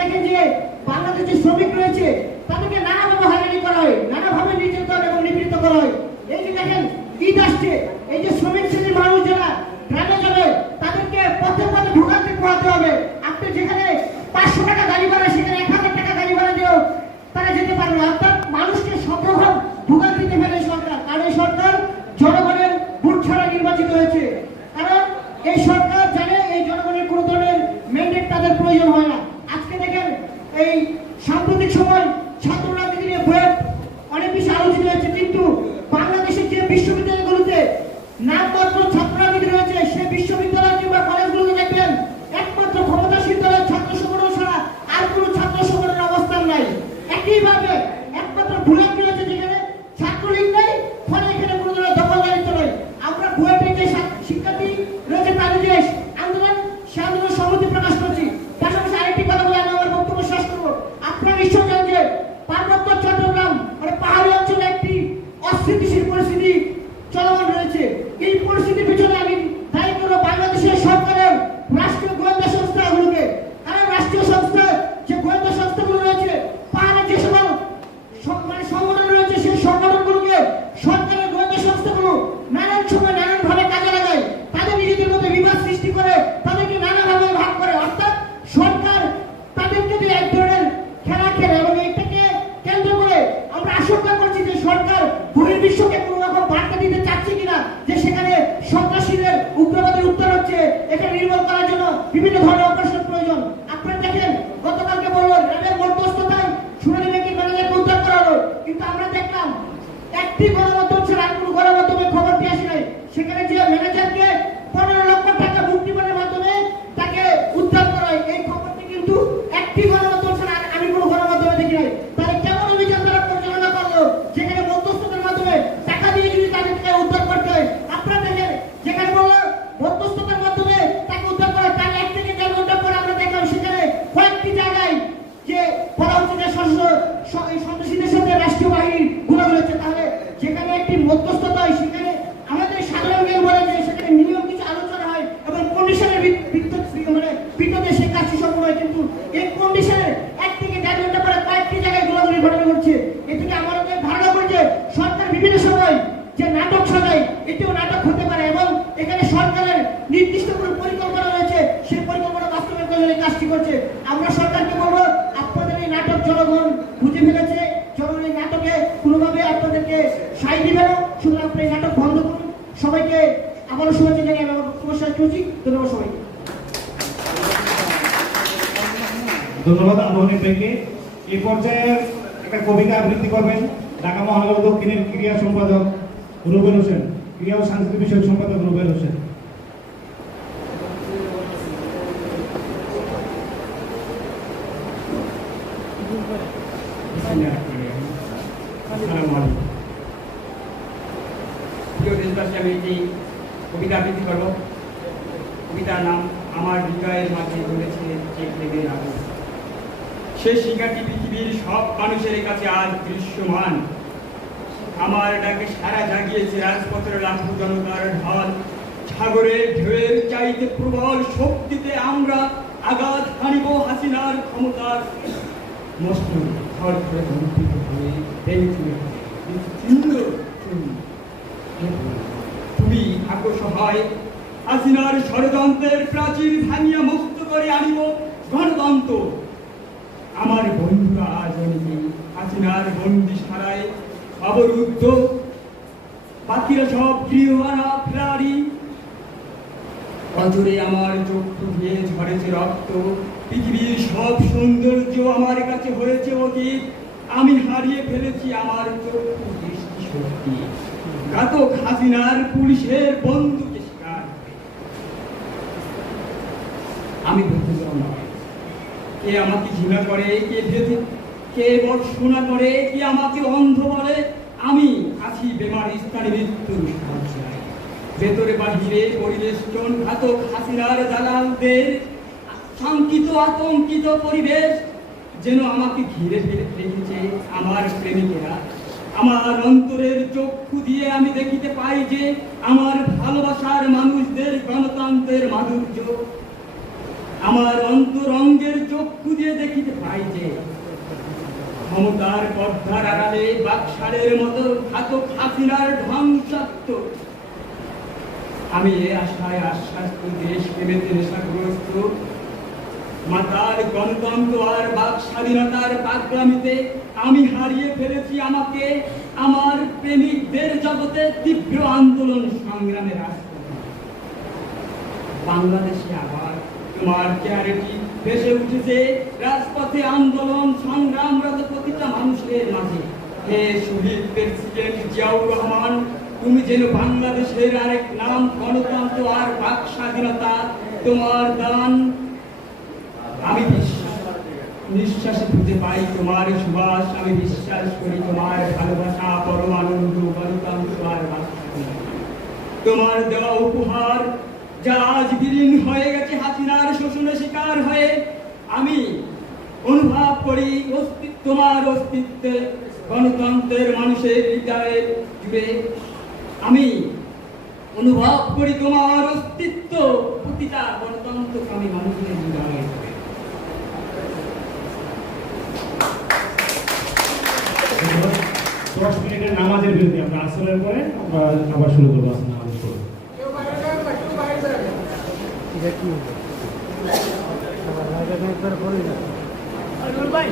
দেখেন যে বাংলাদেশে শ্রমিক রয়েছে, তাদেরকে নানাভাবে হয়রানি করা হয়, নানাভাবে নির্যাতন এবং নিপীড়িত করা হয়। এই যে দেখেন, ঈদ আসছে, এই যে শ্রমিক শ্রেণির মানুষ যারা গ্রামে যাবে তাদেরকে পথে পথে ভোগান্তি পোহাতে হবে। আপনি যেখানে পাঁচশো টাকা গাড়ি ভাড়া, সেখানে এক হাজার টাকা গাড়ি ভাড়া দিয়েও তারা যেতে পারবে অর্থাৎ মানুষকে সব রকম ভোগান্তিতে ফেলে সরকার। কারণ এই সরকার জনগণের ভোট ছাড়া নির্বাচিত হয়েছে। কারণ এই সরকার জানে এই জনগণের কোনো ধরনের ম্যান্ডেট তাদের প্রয়োজন হয় না আজকে দেখেন এই সাম্প্রতিক সময় ছাত্র রাজনীতি নিয়ে বুয়েট অনেক বেশি আলোচিত হয়েছে কিন্তু বাংলাদেশের যে বিশ্ববিদ্যালয়গুলোতে নামমাত্র ছাত্র রাজনীতি রয়েছে। সেই বিশ্ববিদ্যালয় কিংবা কলেজগুলোতে দেখবেন, একমাত্র ক্ষমতাসীন দলের ছাত্র সংগঠন ছাড়া আর কোনো ছাত্র সংগঠনের অবস্থান নাই। একইভাবে একমাত্র বুয়েট রয়েছে যেখানে ছাত্রলীগ নেই, ফলে এখানে কোনো ধরনের দখলদারিত্ব নেই। আমরা বুয়েটের যে শিক্ষার্থী রয়েছে তাদের যে আন্দোলন, সে আন্দোলন সম্মতি প্রকাশ করছি। পাশাপাশি আরেকটি কথা বলে আমি আমার বক্তব্য শেষ করব। আপনারা নিশ্চয় জানেন যে পার্বত্য চট্টগ্রাম মানে পাহাড়ি অঞ্চলে একটি অস্থিতিশীল পরিস্থিতি চলমান রয়েছে। এই পরিস্থিতির পিছনে আমি দায়ী করব বাংলাদেশের সরকারের রাষ্ট্রীয় গোয়েন্দা সংস্থাগুলোকে কারণ রাষ্ট্রীয় সংস্থা যে গোয়েন্দা সংস্থাগুলো রয়েছে পাহাড়ে যে সকল সং- মানে সংগঠন রয়েছে সেই সংগঠনগুলোকে সরকারের গোয়েন্দা সংস্থাগুলো নানান সময় নানান ভাবে কাজে লাগায় তাদের নিজেদের মধ্যে বিবাদ সৃষ্টি করে তাদেরকে নানাভাবে ভাগ করে অর্থাৎ সরকার তাদেরকে দিয়ে এক ধরনের খেলা খেলে এবং এটাকে কেন্দ্র করে আমরা আশঙ্কা করছি যে সরকার বহির্বিশ্বকে কোনো রকম বার্তা দিতে চাচ্ছে কিনা যে সেখানে সন্ত্রাসীদের উগ্রবাদের উত্তর হচ্ছে এটা নির্মূল করার জন্য বিভিন্ন ধরনের অপারেশন প্রয়োজন আপনারা দেখেন গতকালকে বললেন র্যাবের মধ্যস্থতায় সোনালী ব্যাংকের ম্যানেজারকে উদ্ধার করা হলো কিন্তু আমরা দেখলাম একটি গণমাধ্যম ছাড়া আর কোনো গণমাধ্যমে খবর দিয়ে আসে নাই সেখানে যে ম্যানেজারকে পনেরো লক্ষ টাকা মুক্তিপণের মাধ্যমে তাকে উদ্ধার করা হয় এই খবরটি কিন্তু একটি গণমাধ্যম ছাড়া আর আমি কোনো গণমাধ্যমে দেখি নাই তাহলে কেমন অভিযান তারা পরিচালনা করল যেখানে মধ্যস্থতার মাধ্যমে টাকা দিয়ে যদি তাদেরকে উদ্ধার করতে হয় আপনারা দেখেন যেখানে বলল মধ্যস্থতার মাধ্যমে তাকে উদ্ধার করা হয়, তার এক থেকে দেড় ঘণ্টা পর আমরা দেখলাম সেখানে কয়েকটি জায়গায় যে বলা হচ্ছে যে সশস্ত্র স- এই সন্ত্রাসীদের সাথে রাষ্ট্রীয় বাহিনী গুলাগুলি হচ্ছে তাহলে যেখানে একটি মধ্যস্থতা হয় সেখানে আমাদের সাধারণ জ্ঞান বলে যে সেখানে মিনিমাম কিছু আলোচনা হয় এবং কন্ডিশনের ভিত্তিতে মানে ভিত্তিতে সেই কাজটি সম্পূর্ণ হয় কিন্তু এই কন্ডিশনের এক থেকে দেড় ঘণ্টা পরে কয়েকটি জায়গায় গোলাগুলির ঘটনা ঘটছে, এ থেকে আমাদের ধারণা করি যে সরকার বিভিন্ন সময় যে নাটক সাজায়, এটিও নাটক হতে পারে এবং এখানে সরকারের নির্দিষ্ট কোনো পরিকল্পনা রয়েছে, সেই পরিকল্পনা বাস্তবায়ন করে এই কাজটি করছে। আমরা সরকারকে বলব, আপনাদের এই নাটক জনগণ বুঝে ফেলেছে জনগণ এই নাটকে কোনোভাবে আপনাদেরকে সাই দিবে না, সুতরাং আপনি এই নাটক বন্ধ করুন। সবাইকে আবারও শুভেচ্ছা জানিয়ে আমি আমার শেষ করছি। ধন্যবাদ সবাইকে। ধন্যবাদ আন্দোলনের ব্যাংকে এই পর্যায়ে একটা কবিতা আবৃত্তি করবেন ঢাকা মহানগর দক্ষিণের ক্রীড়া সম্পাদক রুবেল হোসেন, ক্রীড়া ও সাংস্কৃতিক বিষয়ক সম্পাদক রুবেল হোসেন। কবিতা নাম, আমার হৃদয়ের মাঝে রয়েছে যে প্রেমের আগুন। সে শিকারটি পৃথিবীর সব মানুষের কাছে আজ দৃশ্যমান। আমার ডাকে সারা জাগিয়েছে রাজপথের লাখো জনতার ঢল। সাগরের ঢেউয়ের চাইতে প্রবল শক্তিতে আমরা আঘাত হানিব হাসিনার ক্ষমতার। মস্ত ঘর ঘরে হয়ে তুমি থাকো সহায় হাসিনার ষড়যন্ত্রের প্রাচীর ভাঙিয়া মুক্ত করে আনিব গণতন্ত্র। আমার বন্ধুরা আজ অনেকে হাসিনার বন্দি সারায় অবরুদ্ধ। বাকিরা সব গৃহহারা অজরে আমার চক্ষু দিয়ে ঝরেছে রক্ত। পৃথিবীর সব সৌন্দর্য আমার কাছে হয়েছে অতীত। আমি হারিয়ে ফেলেছি আমার চক্ষু দৃষ্টি শক্তি। ঘাতক হাসিনার পুলিশের বন্দুকে কে আমাকে ঘৃণা করে, কে ভেবে কে বর্ষণা করে, কে আমাকে অন্ধ বলে, আমি আছি বেমার স্থানে মৃত্যুর সজ্জায় ভেতরে বাহিরে পরিবেষ্টন ঘাতক হাসিনার দালালদের শঙ্কিত আতঙ্কিত পরিবেশ যেন আমাকে ঘিরে রেখেছে আমার প্রেমিকেরা। আমার অন্তরের চক্ষু দিয়ে আমি দেখিতে পাই যে আমার ভালোবাসার মানুষদের গণতন্ত্রের মাধুর্য। আমার অন্তরঙ্গের চক্ষু দিয়ে দেখিতে পাই যে ক্ষমতার পর্দার আড়ালে মতো হাসিনার ধ্বংসাত্মক আমি এ আশায় আশ্বাস দেশ নেশাগ্রস্ত। মাতার গণতন্ত্র আর বাক স্বাধীনতার আমি হারিয়ে ফেলেছি আমাকে, আমার প্রেমিকদের জগতে তীব্র আন্দোলন সংগ্রামের রাজপথে বাংলাদেশে আবার তোমার চেয়ারিটি ভেসে উঠেছে, রাজপথে আন্দোলন সংগ্রামরত প্রতিটা মানুষের মাঝে হে শহীদ প্রেসিডেন্ট জিয়াউর রহমান, তুমি যেন বাংলাদেশের আরেক নাম, গণতন্ত্র আর বাক স্বাধীনতা তোমার দান আমি বিশ্বাস নিঃশ্বাসে খুঁজে পাই তোমার সুবাস, আমি বিশ্বাস করি তোমার ভালোবাসা, পরম আনন্দ, গণতন্ত্র আর বাক। তোমার দেওয়া উপহার, যা আজ বিলীন হয়ে গেছে হাসিনার শিকার হয়ে আমি অনুভব করি অস্তিত্ব তোমার অস্তিত্বে গণতন্ত্রের মানুষের হৃদয়ে জুড়ে। আমি অনুভব করি তোমার অস্তিত্ব প্রতিটা গণতন্ত্রকামী মানুষের হৃদয়ে দশ মিনিটের নামাজের বিরতি আমরা আসরের পরে আমরা আবার শুরু করব আসর নামাজ ভাই ভাই